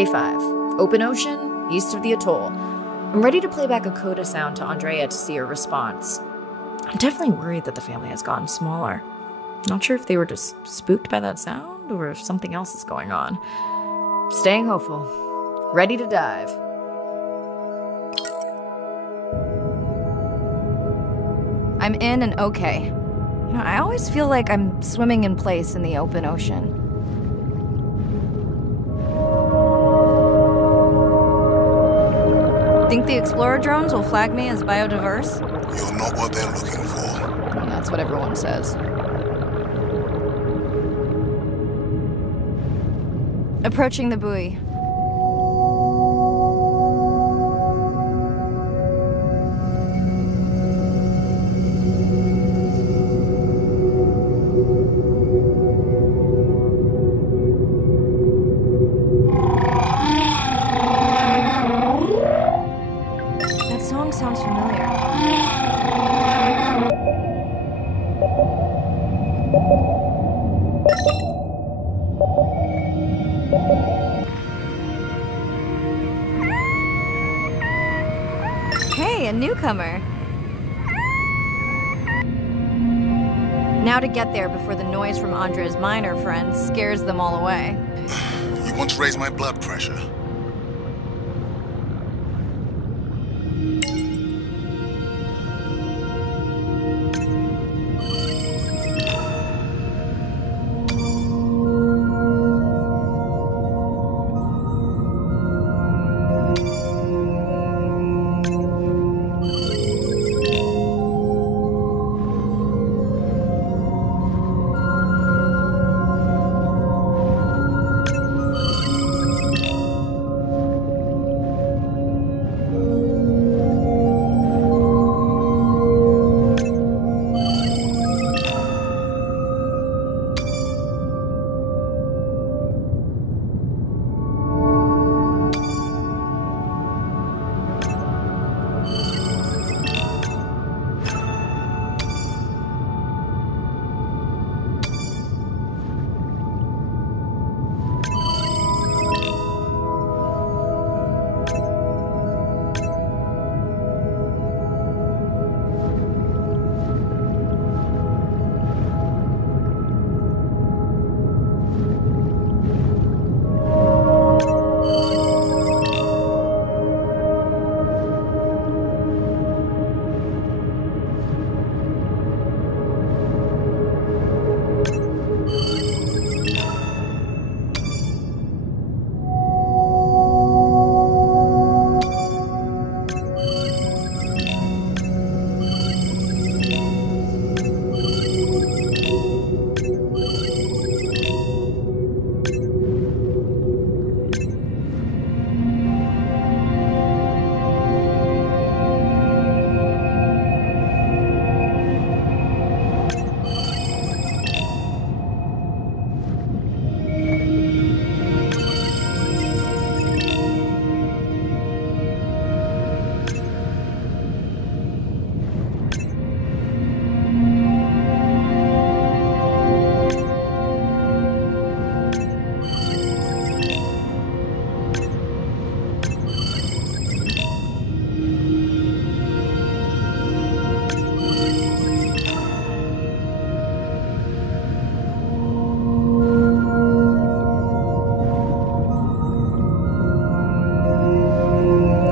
Day 5. Open ocean, east of the atoll. I'm ready to play back a coda sound to Andrea to see her response. I'm definitely worried that the family has gotten smaller. Not sure if they were just spooked by that sound or if something else is going on. Staying hopeful. Ready to dive. I'm in and okay. You know, I always feel like I'm swimming in place in the open ocean. Think the Explorer drones will flag me as biodiverse? You're not what they're looking for. And that's what everyone says. Approaching the buoy. That song sounds familiar. Hey, a newcomer. Now to get there before the noise from Andrea's miner friends scares them all away. You want to raise my blood pressure?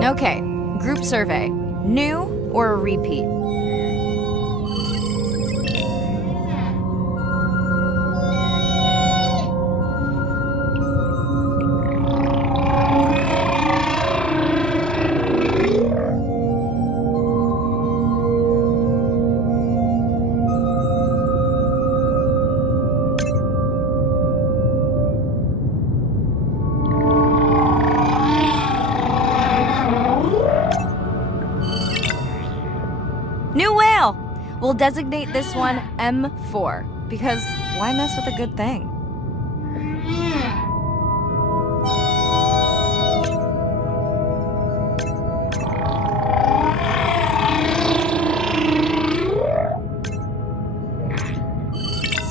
Okay, group survey. New or a repeat? New whale! We'll designate this one M4, because why mess with a good thing?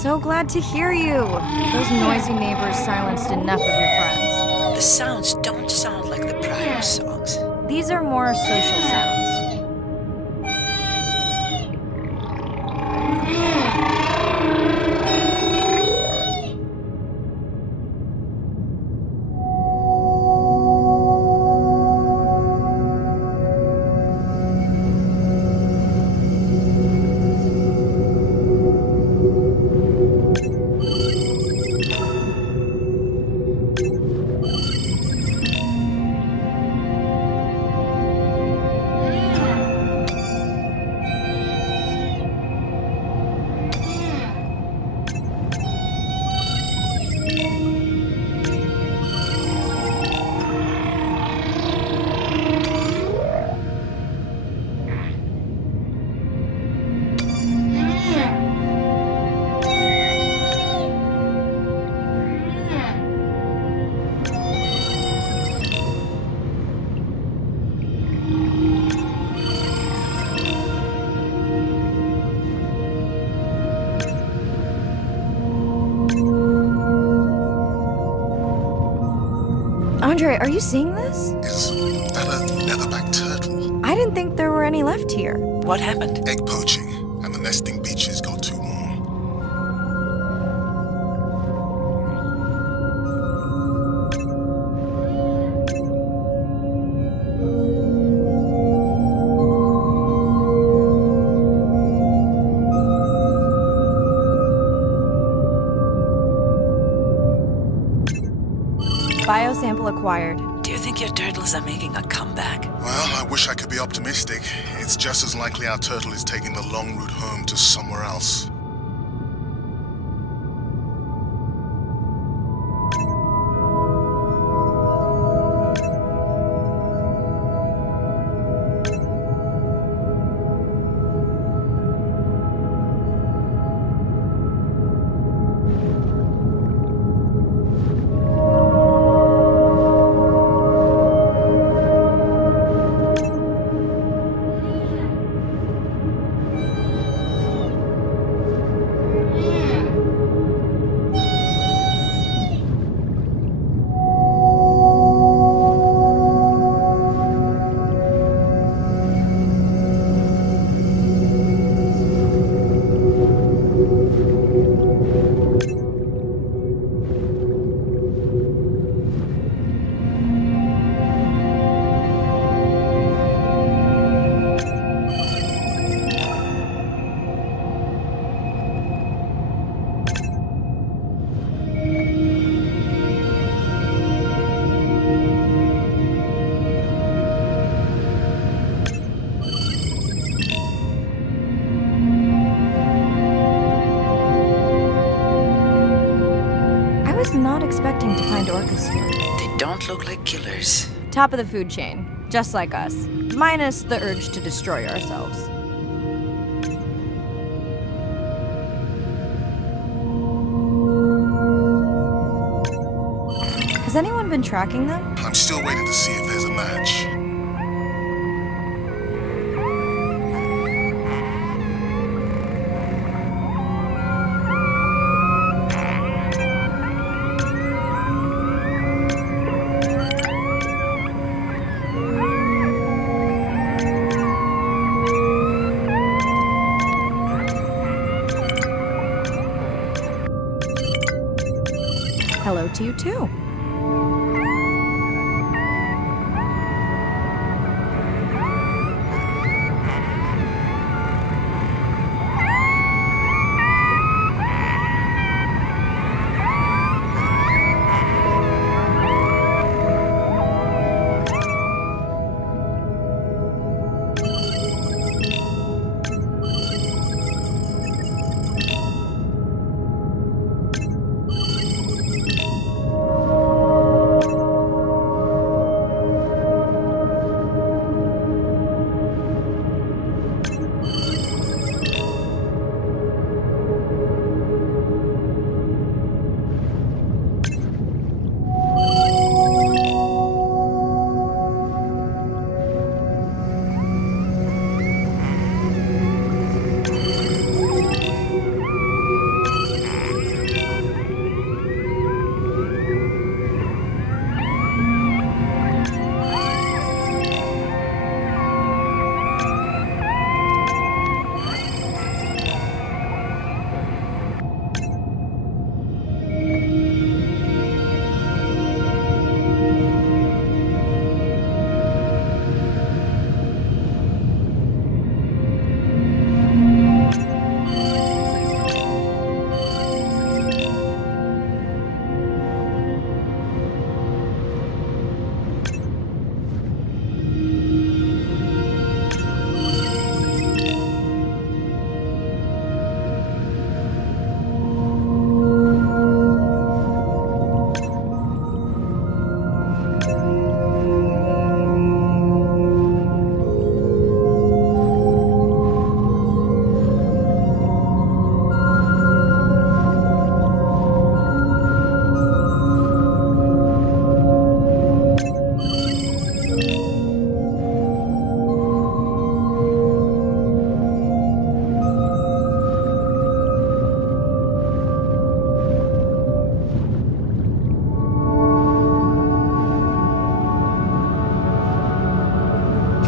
So glad to hear you. Those noisy neighbors silenced enough of your friends. The sounds don't sound like the prior songs. These are more social sounds. Andre, are you seeing this? Is that a leatherback turtle? I didn't think there were any left here. What happened? Egg poaching, and the nesting beaches got too warm. Biosample acquired. Do you think your turtles are making a comeback? Well, I wish I could be optimistic. It's just as likely our turtle is taking the long route home to somewhere else. Not expecting to find orcas here. They don't look like killers. Top of the food chain, just like us. Minus the urge to destroy ourselves. Has anyone been tracking them? I'm still waiting to see if there's a match. Hello to you too.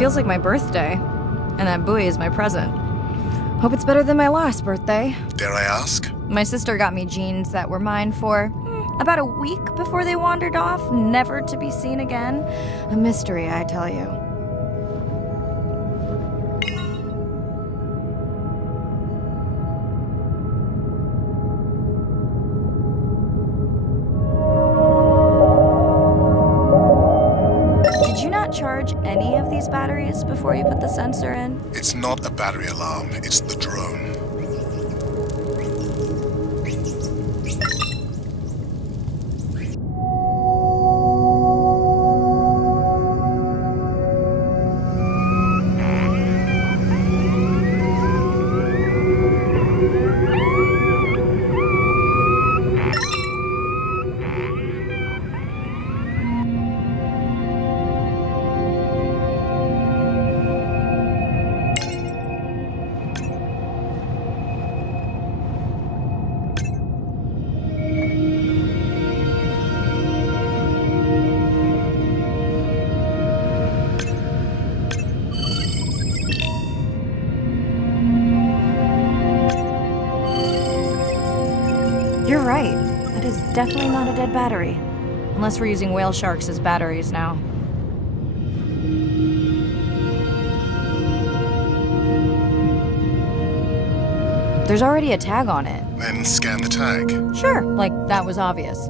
Feels like my birthday. And that buoy is my present. Hope it's better than my last birthday. Dare I ask? My sister got me jeans that were mine for about a week before they wandered off, never to be seen again. A mystery, I tell you. Did you not charge any of these batteries before you put the sensor in? It's not a battery alarm, it's the drone. You're right. That is definitely not a dead battery. Unless we're using whale sharks as batteries now. There's already a tag on it. Then scan the tag. Sure, like that was obvious.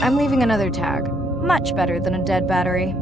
I'm leaving another tag. Much better than a dead battery.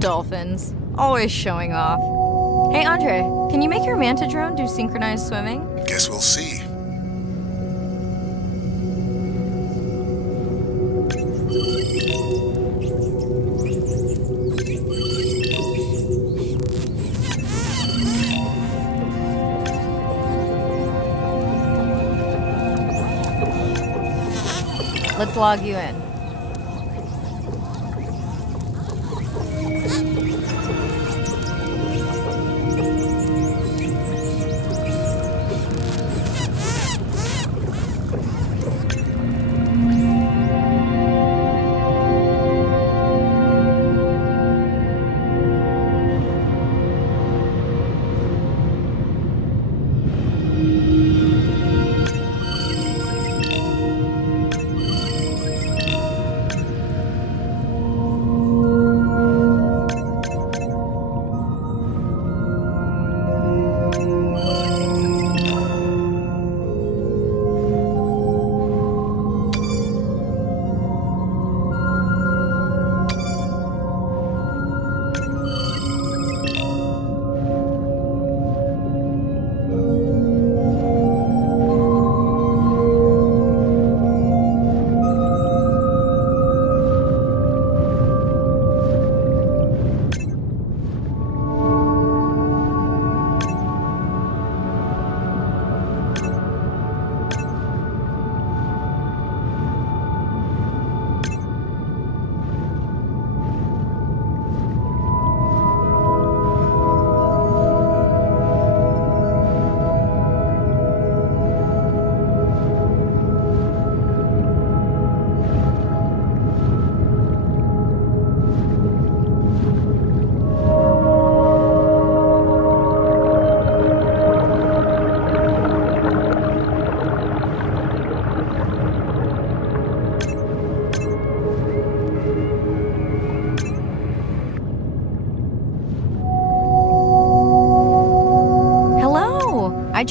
Dolphins. Always showing off. Hey, Andre, can you make your manta drone do synchronized swimming? Guess we'll see. Let's log you in.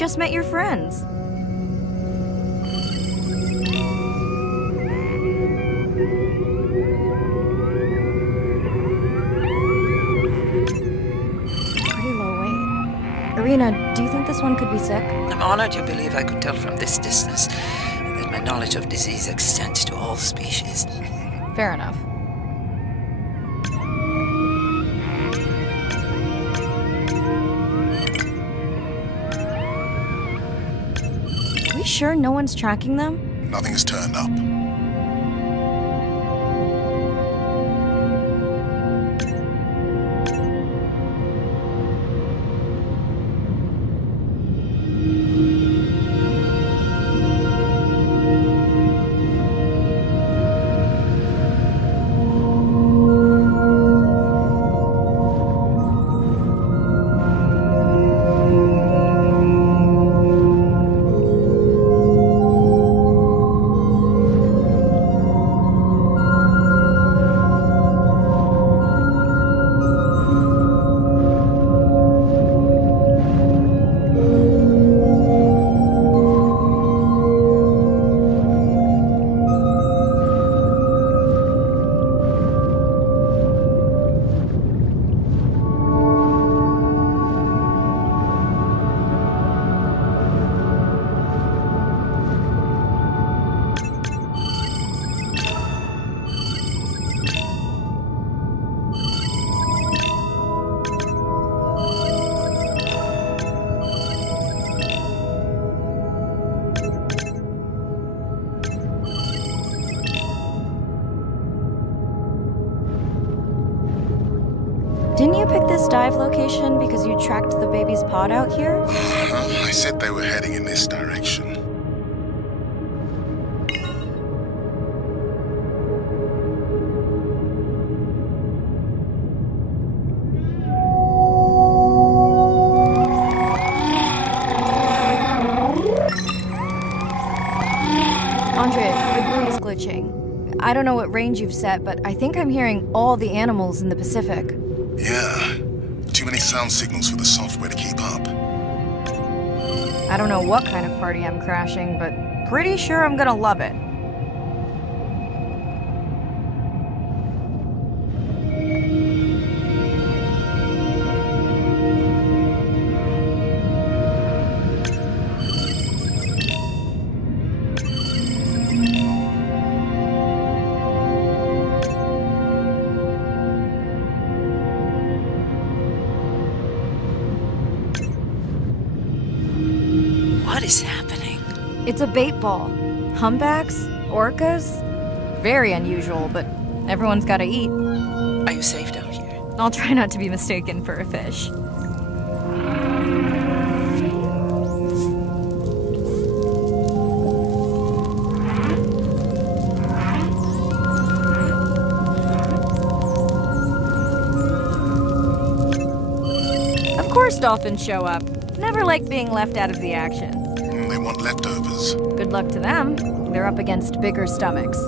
just met your friends. Pretty low weight. Irina, do you think this one could be sick? I'm honored you believe I could tell from this distance that my knowledge of disease extends to all species. Fair enough. Are we sure no one's tracking them? Nothing has turned up. Didn't you pick this dive location because you tracked the baby's pod out here? I said they were heading in this direction. Andre, the buoy's glitching. I don't know what range you've set, but I think I'm hearing all the animals in the Pacific. Yeah. Too many sound signals for the software to keep up. I don't know what kind of party I'm crashing, but pretty sure I'm gonna love it. What is happening? It's a bait ball. Humpbacks? Orcas? Very unusual, but everyone's gotta eat. Are you safe down here? I'll try not to be mistaken for a fish. Of course dolphins show up. Never like being left out of the action. They want leftovers. Good luck to them. They're up against bigger stomachs.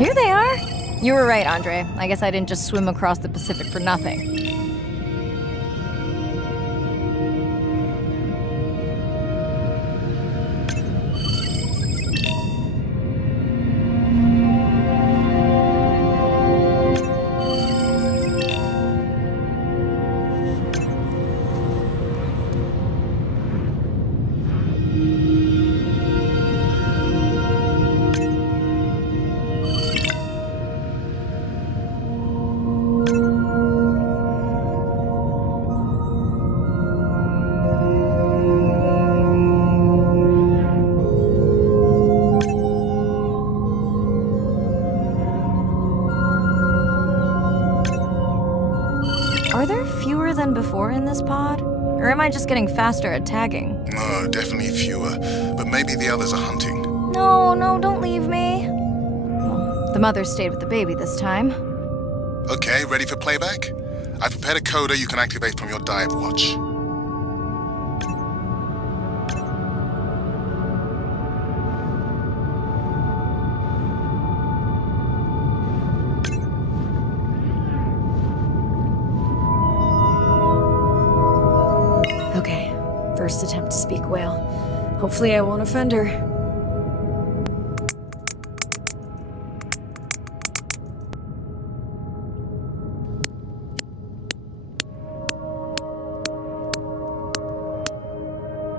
Here they are! You were right, Andre. I guess I didn't just swim across the Pacific for nothing. than before in this pod? Or am I just getting faster at tagging? No, definitely fewer. But maybe the others are hunting. No, don't leave me. Well, the mother stayed with the baby this time. Okay, ready for playback? I've prepared a coder you can activate from your dive watch. Okay, first attempt to speak whale. Hopefully I won't offend her.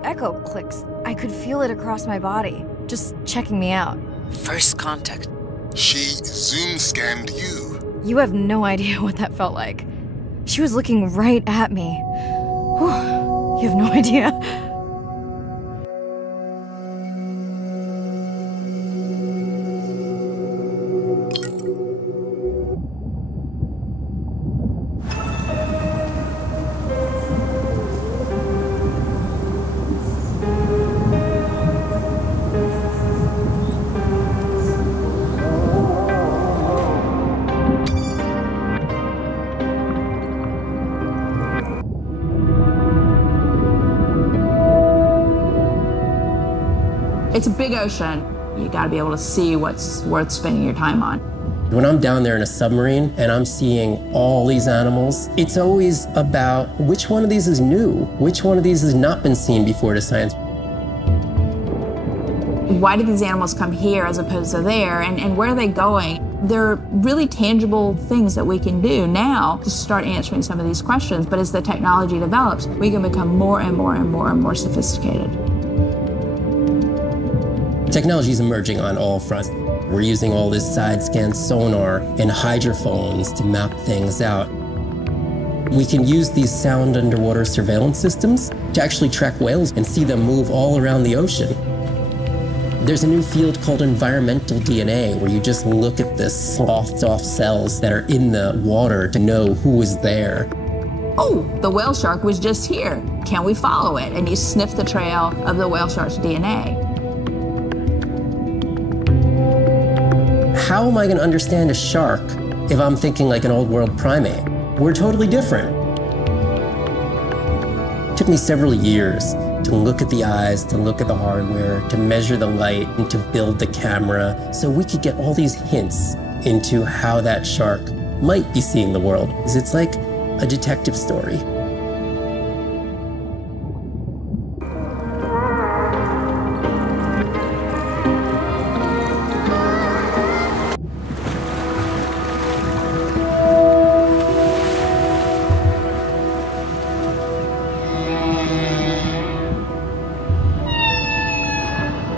Echo clicks. I could feel it across my body, just checking me out. First contact. She zoom scanned you. You have no idea what that felt like. She was looking right at me. Whew, you have no idea. It's a big ocean. You gotta be able to see what's worth spending your time on. When I'm down there in a submarine and I'm seeing all these animals, it's always about which one of these is new, which one of these has not been seen before to science. Why did these animals come here as opposed to there, and where are they going? There are really tangible things that we can do now to start answering some of these questions, but as the technology develops, we can become more and more sophisticated. Technology is emerging on all fronts. We're using all this side-scan sonar and hydrophones to map things out. We can use these sound underwater surveillance systems to actually track whales and see them move all around the ocean. There's a new field called environmental DNA, where you just look at the sloughed off cells that are in the water to know who is there. Oh, the whale shark was just here. Can we follow it? And you sniff the trail of the whale shark's DNA. How am I going to understand a shark if I'm thinking like an old world primate? We're totally different. It took me several years to look at the eyes, to look at the hardware, to measure the light, and to build the camera so we could get all these hints into how that shark might be seeing the world. It's like a detective story.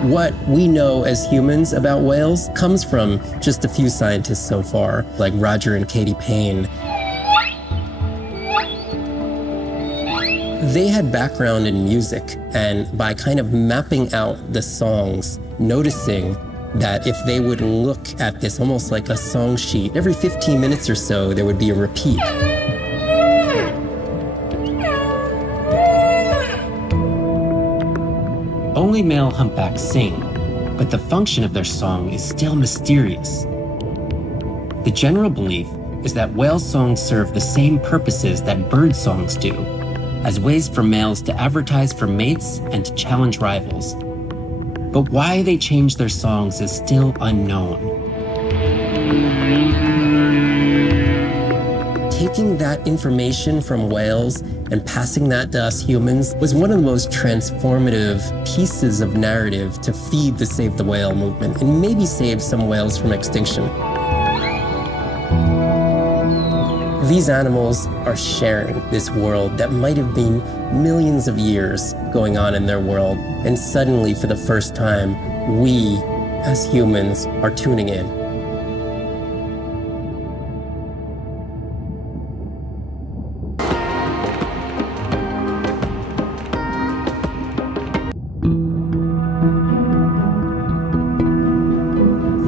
What we know as humans about whales comes from just a few scientists so far, like Roger and Katie Payne. They had background in music, and by kind of mapping out the songs, noticing that if they would look at this almost like a song sheet, every 15 minutes or so there would be a repeat. Only male humpbacks sing, but the function of their song is still mysterious. The general belief is that whale songs serve the same purposes that bird songs do, as ways for males to advertise for mates and to challenge rivals. But why they change their songs is still unknown. Taking that information from whales and passing that to us humans was one of the most transformative pieces of narrative to feed the Save the Whale movement and maybe save some whales from extinction. These animals are sharing this world that might have been millions of years going on in their world, and suddenly, for the first time, we, as humans, are tuning in.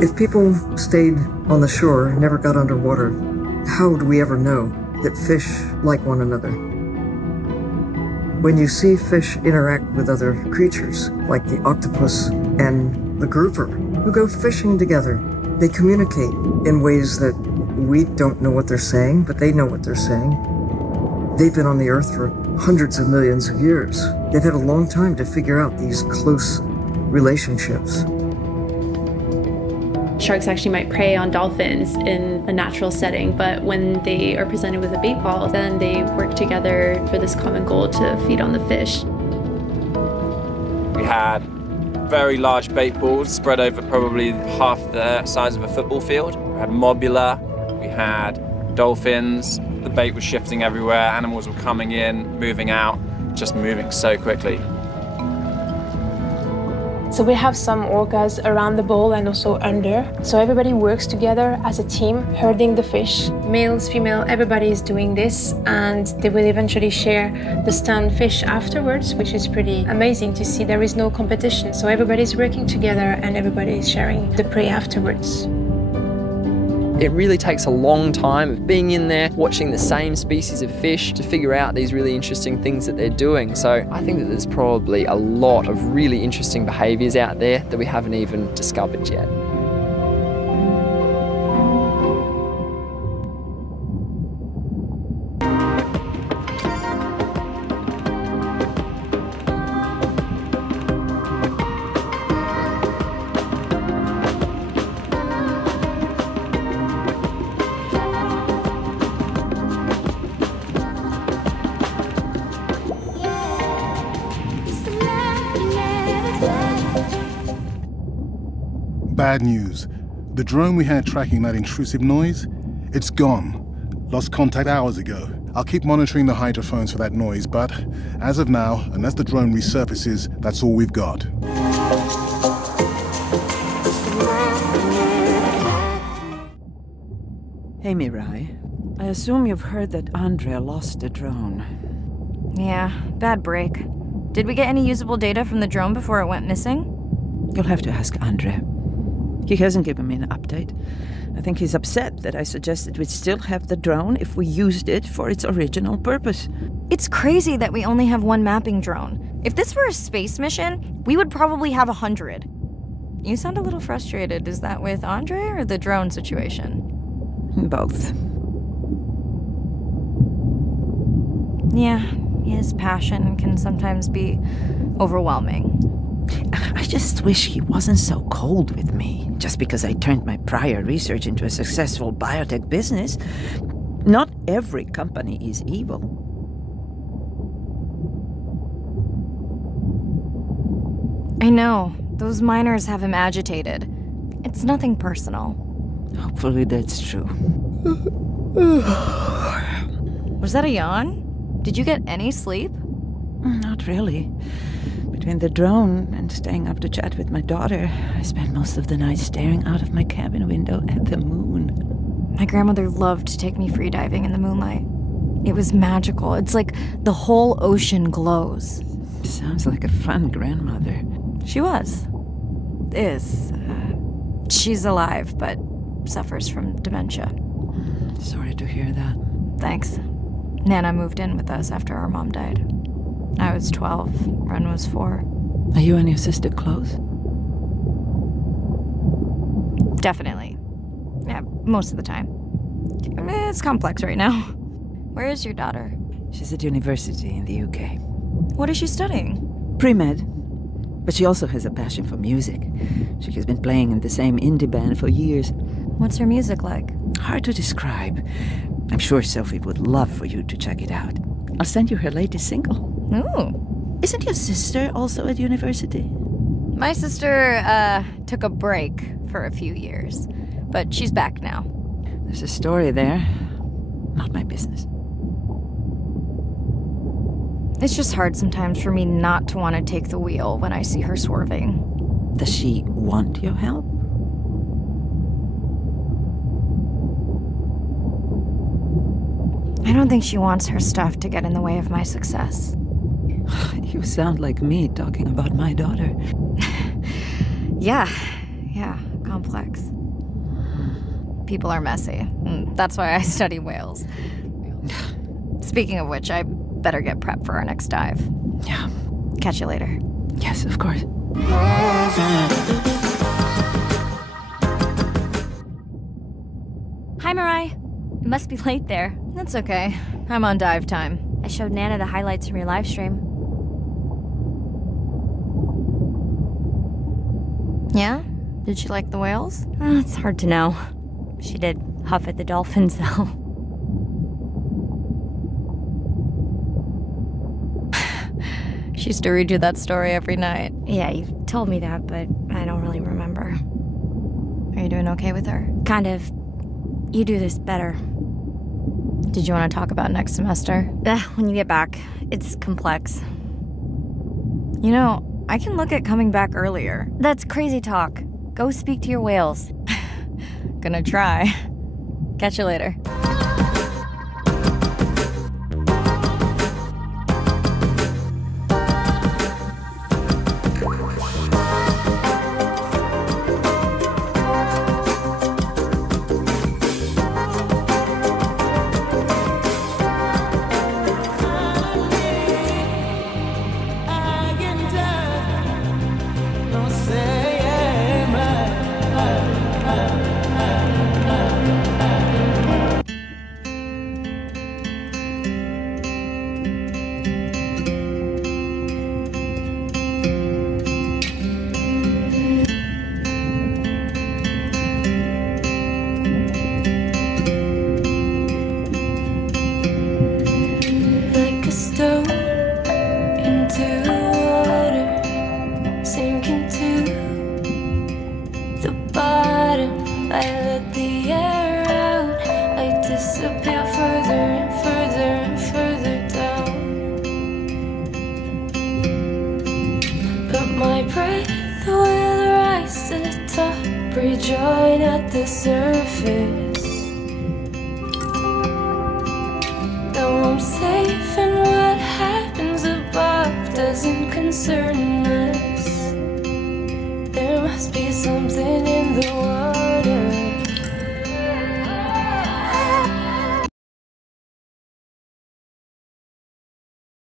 If people stayed on the shore, never got underwater, how would we ever know that fish like one another? When you see fish interact with other creatures, like the octopus and the grouper, who go fishing together, they communicate in ways that we don't know what they're saying, but they know what they're saying. They've been on the Earth for hundreds of millions of years. They've had a long time to figure out these close relationships. Sharks actually might prey on dolphins in a natural setting, but when they are presented with a bait ball, then they work together for this common goal to feed on the fish. We had very large bait balls spread over probably half the size of a football field. We had mobula, we had dolphins. The bait was shifting everywhere, animals were coming in, moving out, just moving so quickly. So we have some orcas around the bowl and also under. So everybody works together as a team, herding the fish. Males, female, everybody is doing this, and they will eventually share the stunned fish afterwards, which is pretty amazing to see. There is no competition. So everybody's working together and everybody is sharing the prey afterwards. It really takes a long time of being in there, watching the same species of fish to figure out these really interesting things that they're doing. So I think that there's probably a lot of really interesting behaviours out there that we haven't even discovered yet. Bad news. The drone we had tracking that intrusive noise, it's gone. Lost contact hours ago. I'll keep monitoring the hydrophones for that noise, but as of now, unless the drone resurfaces, that's all we've got. Hey, Mirai. I assume you've heard that Andrea lost the drone. Yeah, bad break. Did we get any usable data from the drone before it went missing? You'll have to ask Andrea. He hasn't given me an update. I think he's upset that I suggested we'd still have the drone if we used it for its original purpose. It's crazy that we only have one mapping drone. If this were a space mission, we would probably have 100. You sound a little frustrated. Is that with Andre or the drone situation? Both. Yeah, his passion can sometimes be overwhelming. I just wish he wasn't so cold with me, just because I turned my prior research into a successful biotech business. Not every company is evil. I know. Those miners have him agitated. It's nothing personal. Hopefully that's true. Was that a yawn? Did you get any sleep? Not really. Between the drone and staying up to chat with my daughter, I spent most of the night staring out of my cabin window at the moon. My grandmother loved to take me freediving in the moonlight. It was magical. It's like the whole ocean glows. Sounds like a fun grandmother. She was. Is. She's alive, but suffers from dementia. Sorry to hear that. Thanks. Nana moved in with us after our mom died. I was 12, Ren was 4. Are you and your sister close? Definitely. Yeah, most of the time. It's complex right now. Where is your daughter? She's at university in the UK. What is she studying? Pre-med. But she also has a passion for music. She has been playing in the same indie band for years. What's her music like? Hard to describe. I'm sure Sophie would love for you to check it out. I'll send you her latest single. Ooh. Isn't your sister also at university? My sister, took a break for a few years. But she's back now. There's a story there. Not my business. It's just hard sometimes for me not to want to take the wheel when I see her swerving. Does she want your help? I don't think she wants her stuff to get in the way of my success. You sound like me talking about my daughter. Yeah, complex. People are messy. That's why I study whales. Speaking of which, I better get prepped for our next dive. Yeah. Catch you later. Yes, of course. Hi, Mirai. You must be late there. That's okay. I'm on dive time. I showed Nana the highlights from your live stream. Yeah? Did she like the whales? It's hard to know. She did huff at the dolphins, though. She used to read you that story every night. Yeah, you've told me that, but I don't really remember. Are you doing okay with her? Kind of. You do this better. Did you want to talk about next semester? When you get back. It's complex. You know, I can look at coming back earlier. That's crazy talk. Go speak to your whales. Gonna try. Catch you later. Rejoin at the surface. Now I'm safe, and what happens above doesn't concern us. There must be something in the world.